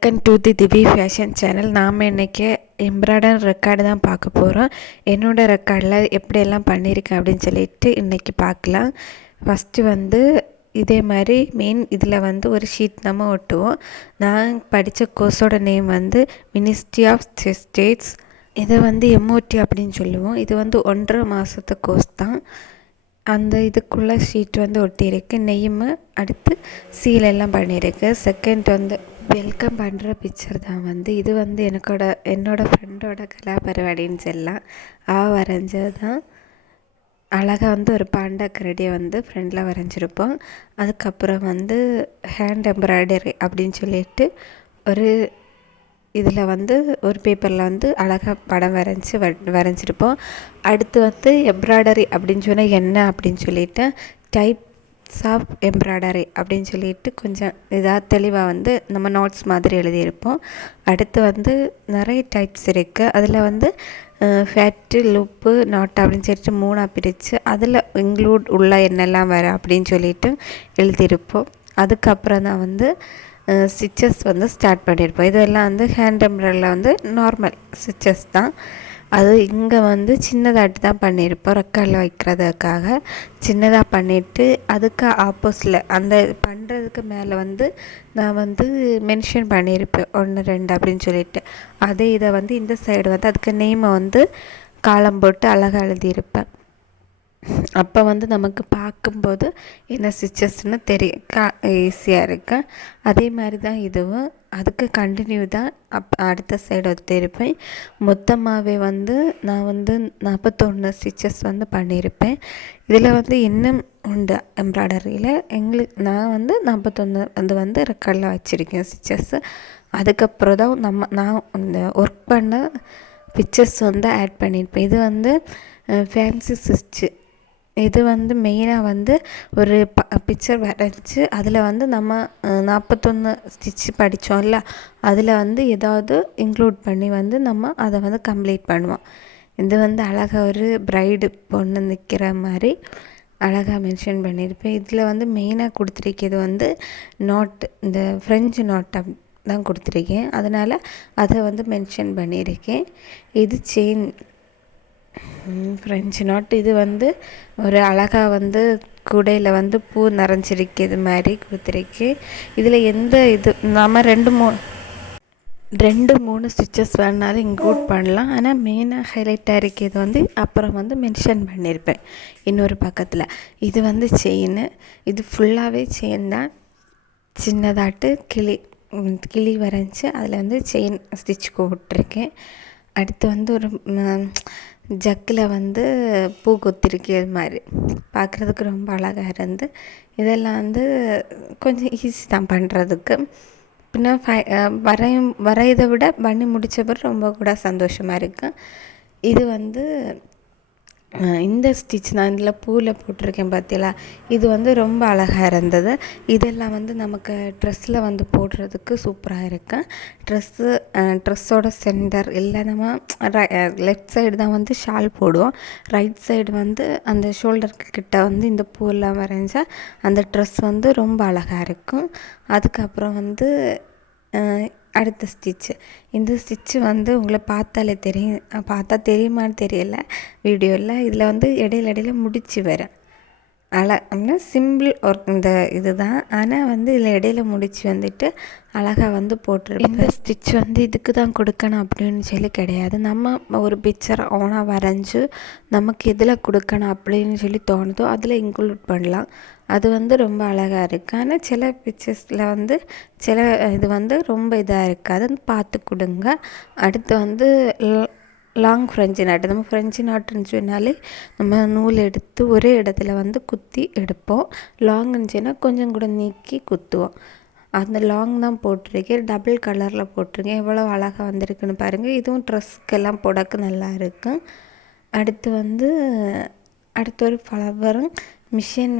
Welcome to the திவி fashion channel. நாம் இன்றைக்கி எம்ப்ராய்டர் ரெக்கார்டு தான் பார்க்க போகிறோம். என்னோடய ரெக்கார்டில் எப்படியெல்லாம் பண்ணியிருக்கேன் அப்படின்னு சொல்லிட்டு இன்றைக்கி பார்க்கலாம். ஃபஸ்ட்டு இதே மாதிரி மெயின் இதில் ஒரு ஷீட் நம்ம ஒட்டுவோம். நான் படித்த கோர்ஸோட நேம் மினிஸ்ட்ரி ஆஃப் ஸ்டேட்ஸ். இதை எம்ஓடி அப்படின்னு சொல்லுவோம். இது 1.5 மாதத்து கோர்ஸ் தான். அந்த இதுக்குள்ளே ஷீட் ஒட்டியிருக்கு. நெய்யும் அடுத்து சீலெல்லாம் பண்ணியிருக்கு. செகண்ட் வெல்கம் பண்ணுற பிக்சர் தான் இது என்னோடய ஃப்ரெண்டோட கலாபரிவாடின்னு சொல்லலாம். வரைஞ்சது தான். அழகாக ஒரு பாண்டா கரடியை ஃப்ரெண்டில் வரைஞ்சிருப்போம். அதுக்கப்புறம் ஹேண்ட் எம்ப்ராய்டரி அப்படின்னு சொல்லிட்டு ஒரு இதில் ஒரு பேப்பரில் அழகாக படம் வரைஞ்சிருப்போம். அடுத்து எம்ப்ராய்டரி அப்படின்னு சொன்னால் என்ன அப்படின்னு சொல்லிட்டு டைப்ஸ் ஆஃப் எம்ப்ராய்டரி அப்படின்னு சொல்லிட்டு கொஞ்சம் இதாக தெளிவாக நம்ம நோட்ஸ் மாதிரி எழுதியிருப்போம். அடுத்து நிறைய டைப்ஸ் இருக்குது. அதில் ஃபேட்டு லூப்பு நாட் அப்படின்னு சொல்லிட்டு 3ஆக பிரித்து அதில் இன்க்ளூட் உள்ள என்னெல்லாம் வரும் அப்படின்னு சொல்லிட்டு எழுதியிருப்போம். அதுக்கப்புறம் தான் ஸ்டிச்சஸ் ஸ்டார்ட் பண்ணியிருப்போம். இதெல்லாம் ஹேண்ட் எம்ப்ராய்டரியில் நார்மல் ஸ்டிச்சஸ் தான். அது இங்கே சின்னதாட்டு தான் பண்ணியிருப்போம். ரெக்கார்டில் வைக்கிறதுக்காக சின்னதாக பண்ணிவிட்டு அதுக்கு ஆப்போசிட்டில் அந்த பண்ணுறதுக்கு மேலே நான் மென்ஷன் பண்ணியிருப்பேன் 1 2 அப்படின்னு சொல்லிட்டு. அதே இதை இந்த சைடு அதுக்கு நேமை காலம் போட்டு அழகாக எழுதியிருப்பேன். அப்போ நமக்கு பார்க்கும்போது என்ன ஸ்டிச்சஸ்ன்னு ஈஸியாக இருக்கு. அதே மாதிரி தான் இதுவும் அதுக்கு கண்டினியூ தான். அடுத்த சைடு ஒத்திருப்பேன். மொத்தமாகவே நான் 41 ஸ்டிச்சஸ் பண்ணியிருப்பேன். இதில் இன்னும் உண்டு எம்ப்ராய்டரியில் நான் 41 ரெக்கார்டில் வச்சுருக்கேன் ஸ்டிச்சஸ்ஸு. அதுக்கப்புறம் தான் நான் இந்த ஒர்க் பண்ண பிக்சர்ஸ் ஆட் பண்ணியிருப்பேன். இது ஃபேன்சி ஸ்டிச்சு. இது மெயினாக ஒரு பிக்சர் வரைஞ்சி அதில் நம்ம 41 ஸ்டிச்சு படித்தோம்ல, அதில் ஏதாவது இன்க்ளூட் பண்ணி நம்ம அதை கம்ப்ளீட் பண்ணுவோம். இது அழகாக ஒரு ப்ரைடு பொண்ணு நிற்கிற மாதிரி அழகாக மென்ஷன் பண்ணியிருப்பேன். இதில் மெயினாக கொடுத்துருக்கிறது நோட், இந்த ஃப்ரெஞ்சு நோட்டை தான் கொடுத்துருக்கேன். அதனால் அதை மென்ஷன் பண்ணியிருக்கேன். இது செயின் ஃப்ரெஞ்சு நாட். இது ஒரு அழகாக கூடையில் பூ நிறைஞ்சிருக்கிறது மாதிரி கொடுத்துருக்கு. இதில் எந்த இது நம்ம 2-3 ஸ்டிச்சஸ் வேணாலும் இன்க்ளூட் பண்ணலாம். ஆனால் மெயினாக ஹைலைட்டாக இருக்கிறது அப்புறம் மென்ஷன் பண்ணியிருப்பேன் இன்னொரு பக்கத்தில். இது செயின். இது ஃபுல்லாகவே செயின் தான். சின்னதாட்டு கிளி வரைஞ்சி அதில் செயின் ஸ்டிச் போட்டிருக்கேன். அடுத்து ஒரு ஜக்கில் பூ கொத்திருக்கிறது மாதிரி பார்க்குறதுக்கு ரொம்ப அழகாக இருந்து. இதெல்லாம் கொஞ்சம் ஈஸி தான் பண்ணுறதுக்கு. பின்ன வரையதை விட பண்ணி முடித்த பிறகு ரொம்ப கூட சந்தோஷமாக இருக்கும். இது இந்த ஸ்டிச் நான் இதில் பூவில் போட்டிருக்கேன் பார்த்தீங்களா, இது ரொம்ப அழகாக இருந்தது. இதெல்லாம் நமக்கு ட்ரெஸ்ஸில் போடுறதுக்கு சூப்பராக இருக்கும். ட்ரெஸ்ஸோட சென்டர் இல்லை, நம்ம லெஃப்ட் சைடு தான் ஷால் போடுவோம். ரைட் சைடு அந்த ஷோல்டருக்கு கிட்ட இந்த பூவெல்லாம் வரைஞ்சா அந்த ட்ரெஸ் ரொம்ப அழகாக இருக்கும். அதுக்கப்புறம் அடுத்த ஸ்டிச்சு. இந்த ஸ்டிச்சு உங்களை பார்த்தாலே தெரியும். பார்த்தா தெரியுமான்னு தெரியல வீடியோவில். இதில் இடையில முடிச்சு வரேன். அப்படின்னா சிம்பிள் ஒர்க் இந்த இது தான். ஆனால் இதில் இடையில முடிச்சு அழகாக போட்டிருப்பேன். இந்த ஸ்டிச் இதுக்கு தான் கொடுக்கணும் அப்படின்னு சொல்லி கிடையாது. நம்ம ஒரு பிக்சர் ஓனாக வரைஞ்சி நமக்கு எதில் கொடுக்கணும் அப்படின்னு சொல்லி தோணுதோ அதில் இன்க்ளூட் பண்ணலாம். அது ரொம்ப அழகாக இருக்குது. ஆனால் சில பிக்சர்ஸில் சில இது ரொம்ப இதாக இருக்காது. பார்த்து கொடுங்க. அடுத்து லாங் ஃப்ரெஞ்சு நாட்டு. நம்ம ஃப்ரெஞ்சு நாட்டுன்னு சொன்னாலே நம்ம நூல் எடுத்து ஒரே இடத்துல குத்தி எடுப்போம். லாங்குன்னு சொன்னால் கொஞ்சம் கூட நீக்கி குத்துவோம். அந்த லாங் தான் போட்டிருக்கேன். டபுள் கலரில் போட்டிருக்கேன். எவ்வளோ அழகாக வந்திருக்குன்னு பாருங்கள். இதுவும் ட்ரெஸ்ஸுக்கெல்லாம் போடக்கு நல்லா இருக்கும். அடுத்து ஒரு ஃப்ளவரும் மிஷின்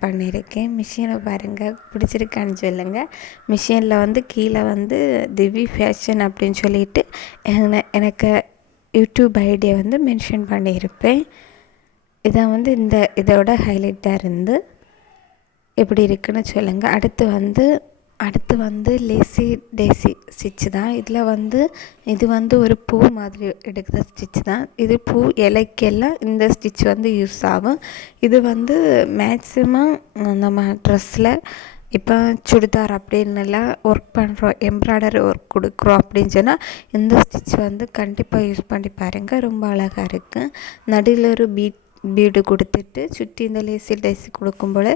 பண்ணியிருக்கேன். மிஷினை பாருங்கள், பிடிச்சிருக்கான்னு சொல்லுங்கள். மிஷினில் கீழே திவி ஃபேஷன் அப்படின்னு சொல்லிட்டு எனக்கு யூடியூப் ஐடியை மென்ஷன் பண்ணியிருப்பேன். இதான் இதோட ஹைலைட்டாக இருந்து எப்படி இருக்குன்னு சொல்லுங்கள். அடுத்து லேசி டேசி ஸ்டிச்சு தான். இதில் வந்து இது வந்து ஒரு பூ மாதிரி எடுக்கிற ஸ்டிச்சு தான். இது பூ இலைக்கெல்லாம் இந்த ஸ்டிச் வந்து யூஸ் ஆகும். இது வந்து மேக்ஸிமம் நம்ம ட்ரெஸ்ஸில் இப்போ சுடிதார் அப்படின்னுலாம் ஒர்க் பண்ணுறோம், எம்ப்ராய்டரி ஒர்க் கொடுக்குறோம் அப்படின்னு சொன்னால் இந்த ஸ்டிச் வந்து கண்டிப்பாக யூஸ் பண்ணி பாருங்கள். ரொம்ப அழகாக இருக்குது. நடுவில் ஒரு பீடு கொடுத்துட்டு சுற்றி இந்த லேசி கொடுக்கும்போது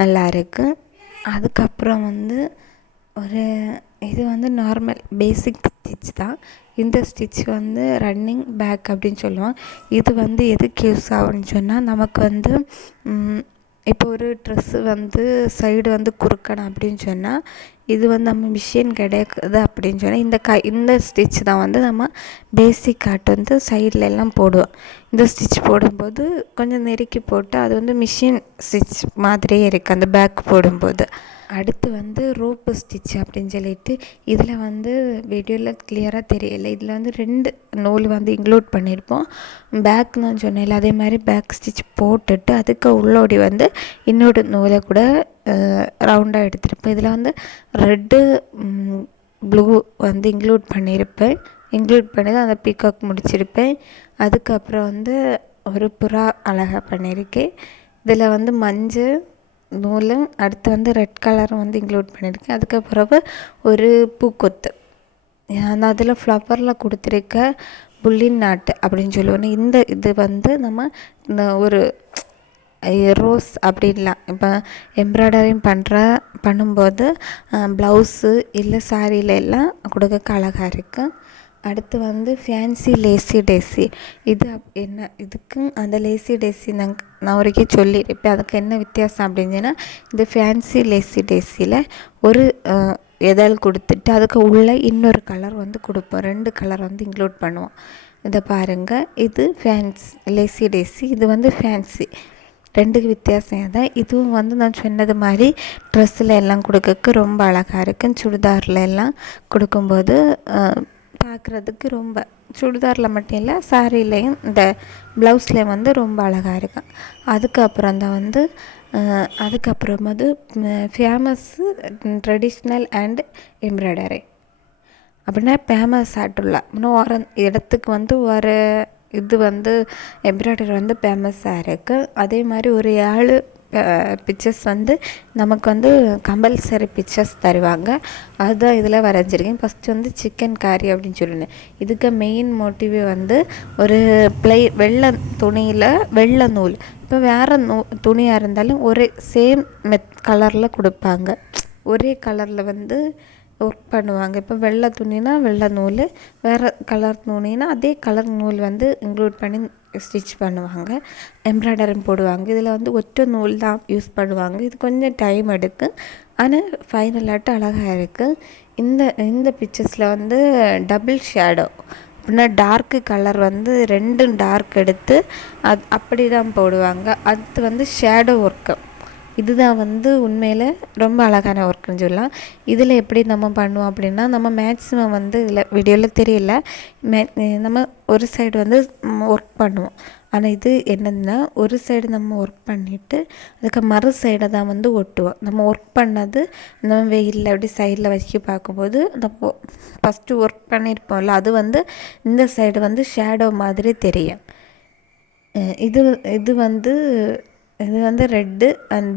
நல்லா இருக்குது. அதுக்கப்புறம் வந்து ஒரு இது வந்து நார்மல் பேசிக் ஸ்டிச் தான். இந்த ஸ்டிச் வந்து ரன்னிங் பேக் அப்படின்னு சொல்லுவோம். இது வந்து எதுக்கு யூஸ் ஆகும்னு சொன்னால் நமக்கு வந்து இப்போ ஒரு ட்ரெஸ்ஸு வந்து சைடு வந்து குறுக்கணும் அப்படின்னு சொன்னால் இது வந்து நம்ம மிஷின் கிடைக்குது அப்படின்னு சொன்னால் இந்த ஸ்டிச் தான் வந்து நம்ம பேசிக் காட் வந்து சைடில் எல்லாம் போடுவோம். இந்த ஸ்டிச் போடும்போது கொஞ்சம் நெருக்கி போட்டு அது வந்து மிஷின் ஸ்டிச் மாதிரியே இருக்குது அந்த பேக் போடும்போது. அடுத்து வந்து ரோப்பு ஸ்டிச் அப்படின்னு சொல்லிட்டு இதில் வந்து வீடியோவில் கிளியராக தெரியலை. இதில் வந்து 2 நூல் வந்து இன்க்ளூட் பண்ணியிருப்போம். பேக் நான் சொன்னேன் அதே மாதிரி பேக் ஸ்டிச் போட்டுட்டு அதுக்கு உள்ளோடி வந்து இன்னொரு நூலை கூட ரவுண்டாக எடுத்திருப்பேன். இதில் வந்து ரெட்டு ப்ளூ வந்து இன்க்ளூட் பண்ணி தான் அந்த பீகாக் முடிச்சிருப்பேன். அதுக்கப்புறம் வந்து ஒரு புறா அழகாக பண்ணியிருக்கேன். இதில் வந்து மஞ்சள் நூலும் அடுத்து வந்து ரெட் கலரும் வந்து இன்க்ளூட் பண்ணியிருக்கேன். அதுக்கப்புறம் ஒரு பூக்கொத்து நான் அதில் ஃப்ளவரில் கொடுத்துருக்க புல்லின் நாட்டு அப்படின்னு சொல்லுவோம். இது வந்து நம்ம இந்த ஒரு ரோஸ் அப்படின்லாம் இப்போ எம்ப்ராய்டரிங் பண்ணும்போது ப்ளவுஸு இல்லை சாரியில எல்லாம் கொடுக்க அழகாக இருக்குது. அடுத்து வந்து ஃபேன்சி லேசி டேசி. இது இதுக்கு அந்த லேசி டேசி நான் ஒருக்கே சொல்லியிருப்பேன். அதுக்கு என்ன வித்தியாசம் அப்படின்னா இந்த ஃபேன்சி லேசி டேசியில் ஒரு எதழ் கொடுத்துட்டு அதுக்கு உள்ளே இன்னொரு கலர் வந்து கொடுப்போம். 2 கலர் வந்து இன்க்ளூட் பண்ணுவோம். இதை பாருங்கள், இது லேசி டேசி, இது வந்து ஃபேன்சி. 2க்கு வித்தியாசம் தான். இதுவும் வந்து நான் சொன்னது மாதிரி ட்ரெஸ்ஸில் எல்லாம் கொடுக்கறதுக்கு ரொம்ப அழகாக இருக்குது. சுடிதாரில் எல்லாம் கொடுக்கும்போது பார்க்குறதுக்கு ரொம்ப சுடிதாரில் மட்டும் இல்லை சாரிலையும் இந்த ப்ளவுஸ்லேயும் வந்து ரொம்ப அழகாக இருக்கும். அதுக்கப்புறம் தான் வந்து ஃபேமஸ்ஸு ட்ரெடிஷ்னல் அண்ட் எம்ப்ராய்டரி அப்படின்னா ஃபேமஸ் ஆட்டுள்ள இன்னும் ஒரு இடத்துக்கு வந்து ஒரு இது வந்து எம்ப்ராய்டரி வந்து ஃபேமஸாக இருக்குது. அதே மாதிரி ஒரு 7 பிக்சர்ஸ் வந்து நமக்கு வந்து கம்பல்சரி பிக்சர்ஸ் தருவாங்க. அதுதான் இதில் வரைஞ்சிருக்கேன். ஃபஸ்ட்டு வந்து சிக்கன் கறி அப்படின்னு சொல்லினேன். இதுக்கு மெயின் மோட்டிவே வந்து ஒரு வெள்ளை துணியில் வெள்ளை நூல், இப்போ வேறு துணியாக இருந்தாலும் ஒரே சேம் கலரில் கொடுப்பாங்க. ஒரே கலரில் வந்து ஒர்க் பண்ணுவாங்க. இப்போ வெள்ளை துணினா வெள்ளை நூல், வேறு கலர் துணினா அதே கலர் நூல் வந்து இன்க்ளூட் பண்ணி ஸ்டிச் பண்ணுவாங்க, எம்ப்ராய்டரி போடுவாங்க. இதில் வந்து ஒற்றை நூல் தான் யூஸ் பண்ணுவாங்க. இது கொஞ்சம் டைம் எடுக்கும், ஆனால் ஃபைனலாட்டு அழகாக இருக்குது. இந்த பிக்சர்ஸில் வந்து டபுள் ஷேடோ அப்படின்னா டார்க்கு கலர் வந்து 2 டார்க் எடுத்து அப்படி தான் போடுவாங்க. அது வந்து ஷேடோ ஒர்க்கு. இதுதான் வந்து உண்மையில் ரொம்ப அழகான ஒர்க்குன்னு சொல்லலாம். இதில் எப்படி நம்ம பண்ணுவோம் அப்படின்னா நம்ம மேக்ஸிமம் வந்து இதில் வீடியோவில் தெரியல, நம்ம ஒரு சைடு வந்து ஒர்க் பண்ணுவோம். ஆனால் இது என்னதுன்னா ஒரு சைடு நம்ம ஒர்க் பண்ணிவிட்டு அதுக்கு மறு சைடை தான் வந்து ஒட்டுவோம். நம்ம ஒர்க் பண்ணது நம்ம வெயிலில் அப்படி சைடில் வச்சு பார்க்கும்போது நம்ம ஃபஸ்ட்டு ஒர்க் பண்ணியிருப்போம்ல அது வந்து இந்த சைடு வந்து ஷேடோ மாதிரி தெரியும். இது வந்து ரெட்டு அண்ட்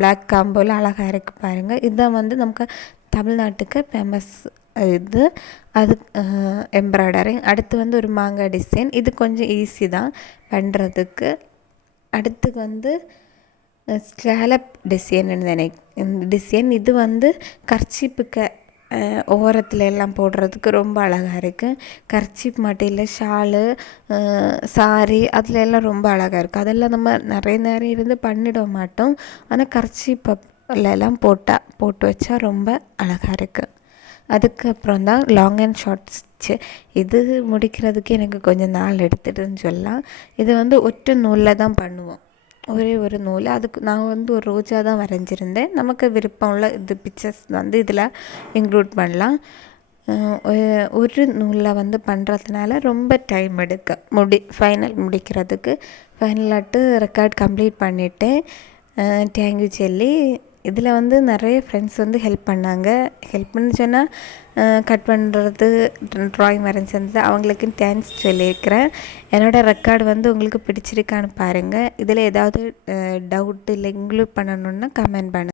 பிளாக் காம்போவில் அழகாக இருக்குது பாருங்கள். இதுதான் வந்து நமக்கு தமிழ்நாட்டுக்கு ஃபேமஸ் இது. அது எம்ப்ராய்டரிங். அடுத்து வந்து ஒரு மாங்காய் டிசைன். இது கொஞ்சம் ஈஸி தான் பண்ணுறதுக்கு. அடுத்து வந்து ஸ்கேலப் டிசைன். இது வந்து கர்ச்சீப்புக்கு ஓரத்தில் எல்லாம் போடுறதுக்கு ரொம்ப அழகாக இருக்குது. கர்ச்சீப் மட்டும் இல்லை, ஷாலு, சாரி அதில் எல்லாம் ரொம்ப அழகாக இருக்குது. அதெல்லாம் நம்ம நிறைய நேரம் இருந்து பண்ணிட மாட்டோம், ஆனால் கர்ச்சீப்பெல்லாம் போட்டு வச்சா ரொம்ப அழகாக இருக்குது. அதுக்கப்புறம் தான் லாங் அண்ட் ஷார்ட் ஸ்டிச்சு. இது முடிக்கிறதுக்கு எனக்கு கொஞ்சம் நாள் எடுத்துகிட்டுன்னு சொல்லலாம். இது வந்து ஒற்றை நூலில் தான் பண்ணுவோம், ஒரே ஒரு நூல். அதுக்கு நான் வந்து ஒரு ரோஜா தான் வரைஞ்சிருந்தேன். நமக்கு விருப்பம் உள்ள இது பிக்சர்ஸ் வந்து இதில் இன்க்ளூட் பண்ணலாம். ஒரு நூலில் வந்து பண்ணுறதுனால ரொம்ப டைம் எடுக்க ஃபைனல் முடிக்கிறதுக்கு. ஃபைனலாட்டு ரெக்கார்ட் கம்ப்ளீட் பண்ணிவிட்டேன். தேங்க்யூ செல்லி. இதில் வந்து நிறைய ஃப்ரெண்ட்ஸ் வந்து ஹெல்ப் பண்ணாங்க. ஹெல்ப் பண்ணி சொன்னால் கட் பண்ணுறது, ட்ராயிங் வரைஞ்சது, அவங்களுக்குன்னு தேங்க்ஸ் சொல்லியிருக்கிறேன். என்னோடய ரெக்கார்டு வந்து உங்களுக்கு பிடிச்சிருக்கான்னு பாருங்கள். இதில் ஏதாவது டவுட் இல்லை இன்க்ளூட் பண்ணணுன்னா கமெண்ட் பண்ணுங்கள்.